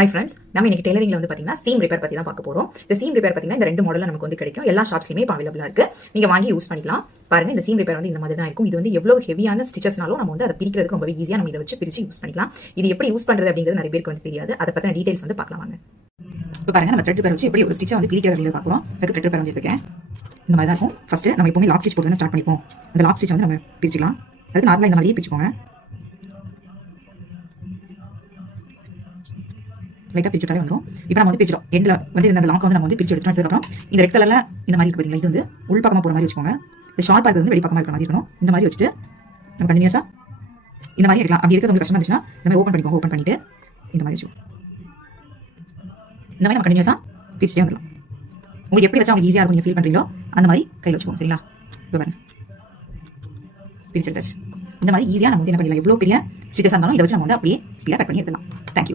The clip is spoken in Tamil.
ஹாய் ஃப்ரெண்ட்ஸ், நம்ம இன்னைக்கு டெய்லரிங்ல வந்து பாத்தீங்கன்னா சீம் ரிப்பேர் பத்தி தான் பார்க்க போறோம். இந்த சீம் ரிப்பேர் பாத்தீங்கன்னா இந்த ரெண்டு மாடல்ல நமக்கு வந்து கிடைக்கும். எல்லா ஷாப்ஸ்லயுமே இப்போ அவைலபிளா இருக்கு. நீங்க வாங்கி யூஸ் பண்ணிக்கலாம். பாருங்க, இந்த சீம் ரிப்பேர் வந்து இந்த மாதிரி தான் இருக்கும். இது வந்து எவ்வளவு ஹெவியான ஸ்டிச்சஸ்னாலும் நம்ம வந்து அதை பிரிக்கிறதுக்கு ரொம்ப ஈஸியா நம்ம இதை வச்சு பிரிச்சு யூஸ் பண்ணிக்கலாம். இது எப்படி யூஸ் பண்றது அப்படிங்கிறது நிறைய பேருக்கு வந்து தெரியாது. அதை பத்தின டீடைல்ஸ் வந்து பார்க்கலாம் வாங்க. இப்போ பாருங்க, நம்ம த்ரெட் ரிப்பேர் வச்சு எப்படி ஒரு ஸ்டிச்சை வந்து பிரிக்கிறது அப்படின்னு பார்க்குறோம். அதுக்கு த்ரெட் ரிப்பேர் வந்து இருக்கேன். இந்த மாதிரி தான் இருக்கும். ஃபர்ஸ்ட் நம்ம எப்பவுமே லாக் ஸ்டிச் போட்டு ஸ்டார்ட் பண்ணிப்போம். அந்த லாக் ஸ்டிச் வந்து நம்ம பிரிச்சுக்கலாம். அதுக்கு நார்மலா இந்த மாதிரியே பிரிச்சுக்கோங்க. லைட்டாக பிரிச்சுட்டாலே வந்துடும். இப்போ நம்ம வந்து பிரிச்சிடும் எண்டில் வந்து இந்த லாக் வந்து நம்ம வந்து பிரிச்சு எடுத்துட்டதுக்கப்புறம் இந்த ரெட் கலரில் இந்த மாதிரி இருக்கு பார்த்தீங்களா, இது வந்து உள் பக்கமாக போகிற மாதிரி வச்சுக்கோங்க. இந்த ஷார்ப்பாக இருக்கிறது வந்து வெளி பக்கமாக இருக்கிற மாதிரி இருக்கணும். இந்த மாதிரி வச்சுட்டு நம்ம கண்டினியூஸாக இந்த மாதிரி எடுக்கலாம். அப்படி இருக்கிறது உங்களுக்கு கஷ்டமாக இருந்துச்சுன்னா இந்த மாதிரி ஓப்பன் பண்ணிக்கோங்க. ஓப்பன் பண்ணிட்டு இந்த மாதிரி வச்சுக்கோங்க. இந்த மாதிரி நம்ம கண்டினியூஸாக பிரிச்சுட்டே வந்துடலாம். உங்களுக்கு எப்படி வச்சா உங்களுக்கு ஈஸியாக இருக்கும், நீங்கள் ஃபீல் பண்ணுறீங்களோ அந்த மாதிரி கையில் வச்சுக்கோங்க. சரிங்களா? இப்போ பாருங்க, பிரிச்சு எடுத்தாச்சு. இந்த மாதிரி ஈஸியாக நம்ம வந்து என்ன பண்ணிடலாம். எவ்வளோ பெரிய ஸ்டிச்சஸாக இருந்தாலும் இதை வச்சு நம்ம வந்து அப்படியே ஸ்பீடாக கட் பண்ணி எடுக்கலாம். தேங்க்யூ.